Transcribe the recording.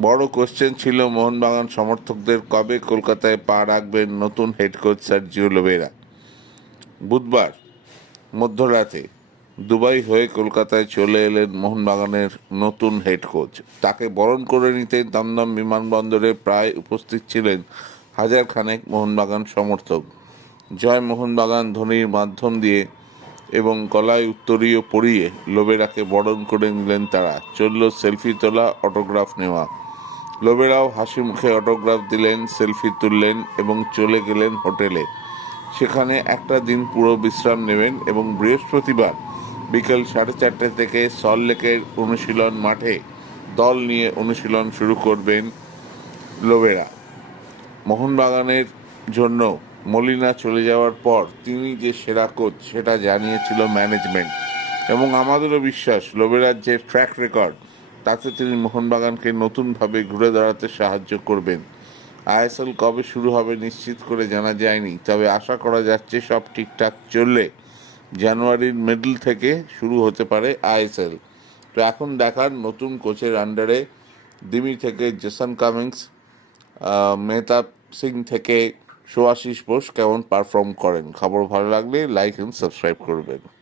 বড় কোশ্চেন ছিল মোহনবাগান সমর্থকদের কবে কলকাতায় পা রাখবেন নতুন হেড কোচ সার্জিও লোবেরা? বুধবার, মধ্যরাতে দুবাই হয়ে কলকাতায় চলে এলেন মোহনবাগানের নতুন হেড কোচ তাকে বরণ করে নিতে দমদম বিমানবন্দরে প্রায় উপস্থিত ছিলেন হাজার খানেক মোহনবাগান সমর্থক। জয় মোহনবাগান ধ্বনির মাধ্যম দিয়ে এবং গলায় উত্তরীয় পরিয়ে লোবেরাকে বরণ করে নিলেন তারা। চলল সেলফি তোলা, অটোগ্রাফ নেওয়া। লোবেরাও হাসি মুখে অটোগ্রাফ দিলেন, সেলফি তুললেন এবং চলে গেলেন হোটেলে। সেখানে একটা দিন পুরো বিশ্রাম নেবেন এবং বৃহস্পতিবার বিকেল সাড়ে চারটে থেকে সল্টলেকের অনুশীলন মাঠে দল নিয়ে অনুশীলন শুরু করবেন লোবেরা মোহনবাগানের জন্য মলিনা চলে যাওয়ার পর তিনি যে সেরা কোচ, সেটা জানিয়েছিল ম্যানেজমেন্ট এবং আমাদেরও বিশ্বাস লোবেরার যে ট্র্যাক রেকর্ড তাতে তিনি মোহনবাগানকে নতুনভাবে ঘুরে দাঁড়াতে সাহায্য করবেন। আইএসএল কবে শুরু হবে নিশ্চিত করে জানা যায়নি, তবে আশা করা যাচ্ছে সব ঠিকঠাক চললে জানুয়ারির মিডল থেকে শুরু হতে পারে আইএসএল। তো এখন দেখার নতুন কোচের আন্ডারে দিমি থেকে জেসন কামিংস মেহতাব সিং থেকে সুয়াশিস বোস কেমন পারফর্ম করেন? খবর ভালো লাগলে লাইক এন্ড সাবস্ক্রাইব করবেন।